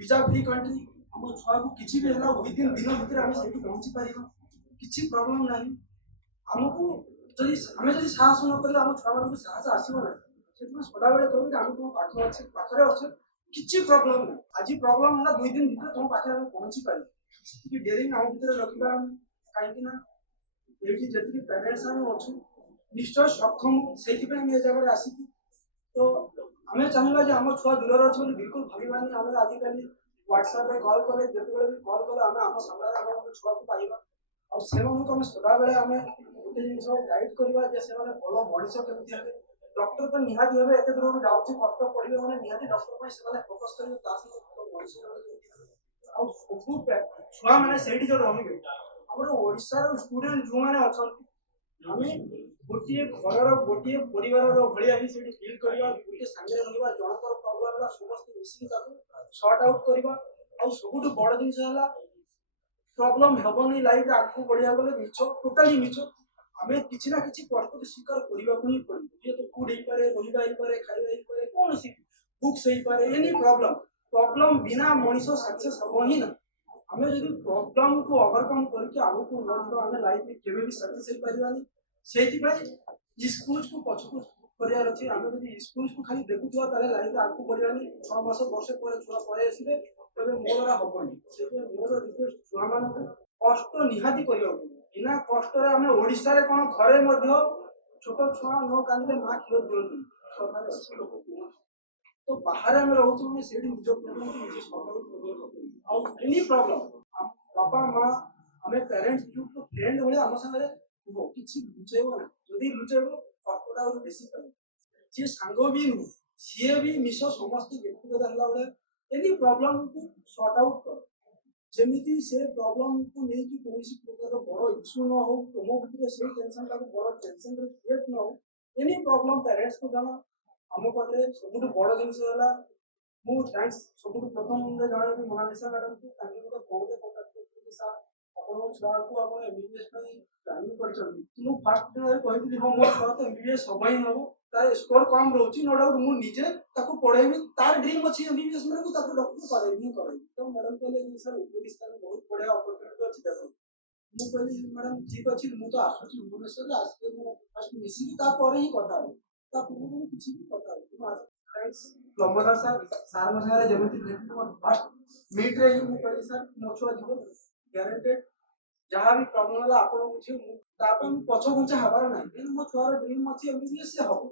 visa free country हम छुआ को किसी भी हला विदिन दिन भितर आम से पहुंची पार किसी प्रॉब्लम ना आमको जदि आम जब साहस न कर छुआ मान साहस आसब ना से सदा बेले कह आम तुम पाखे अच्छे पाखे अच्छे किसी प्रॉब्लम ना आज प्रॉब्लम है 2 दिन भितर तुम पाखे पहुंची पारे डेयरिंग आम भर रखा कहीं ये जी पेरेन्ट्स आम अच्छु निश्चय सक्षम से जगह आसिक तो आम चाहवा जे आम छुआ दूर अच्छे बिल्कुल भावानी आम आजिकल व्हाट्सएप रे कॉल कले जिते भी कॉल कले आम आम सामने आम छुआ को पाइबा और आम सदा बेले आम गोटे जिन गाइड करवा जे से भल मनीष केमती हे डॉक्टर तो निहाती हे एत दूर जाऊँच कष्ट पड़े मैंने निहाती डॉक्टर से फोकस कर छुआ मैंने से जो रे आम ओडार स्टूडेंट जो मैंने अच्छा आम गोटे घर गोटे परिवार भाया भी फिल करवा गोटे सांगे रहा जनकर प्रॉब्लम है समस्त मिसिक सर्ट आउट करवा आ सब बड़ जिन प्रॉब्लम हेनी लाइफ आगे बढ़िया गले मिछ टोटाली मिछ आम कि ना कि कष्ट स्वीकार करने ही पड़ो ये तो फुड हो पाए रही खाइबा कौन सी बुक्स हो पाए एनी प्रॉब्लम प्रॉब्लम बिना मनीष सक्सेस हम ही ना आम जो प्रॉब्लम को ओवरकम करके आगू न आम लाइफ में केवे भी सक्सेस हो पारानी से स्कूल को पछकू करार अच्छे आम जो स्कूल को खाली देखुवा लाइफ आगे बढ़ानी 6 मास वर्ष पर छुआ पड़े आसवे तेज मोर हेनी से मोर रिक्वेस्ट छुआ मान कष्ट निहाती करने बिना कष्ट आम ओडार कौन घरे छोट छुआ न कांदे माँ क्षीर दिखती सरकार अच्छे लोक तो बाहर आम रोचे मैंने से निज प्रोब्लेम को निजे सल्व एनी प्रॉब्लम बापा माँ आम पेरेन्ट्स जो फ्रेंड भाई आम सागर किसी बुझेब ना जदि बुझेब कष्टा बेसी पाए जी सांग भी नुह सी भी मिश समस्त व्यक्तिगत है भाई एनी प्रॉब्लम को सॉर्ट आउट कर जमी से प्रॉब्लम को लेकिन कौन प्रकार बड़ इश्यू न हो तुम भर से टेंशन बड़ टेंशन क्रिएट न हो एनी प्रॉब्लम पेरेन्ट्स को जाना आम पाखे सब बड़ जिनस मुझे थैंक्स सब प्रथम जन मोनालिसा मैडम को मत फोन कॉन्टाक्ट सार आप छुआ को आप एमबीबीएस प्लानिंग कर फास्ट दिन कही हाँ मो छुआ तो एमबीबीएस हम ही हम तार स्कोर कम रोचे नो डाउट मुझे पढ़ेबी तार ड्रीम अच्छी एमबीबीएस में डॉक्टर करेबी ही करेबी तो मैडम कहले सर ओडिशा में बहुत बढ़िया अपॉर्चुनिटी अच्छी देखो मुझे कहली मैडम ठीक अच्छे मुझे आसूँ भुवनेश्वर आसते फास्ट मिसिक ही कथा पूर्व किसी भी कथा थैंक्स प्लम्बर सर सार मो सारे जमी फास्ट मीट रे ही कहली सर मो छुआ जीव ग्यारंटेड जहाँ भी प्रॉब्लम है आप बुझे पछ घुंचा हबार ना मो छुआर ड्रीम अच्छी एमबीबीएस हम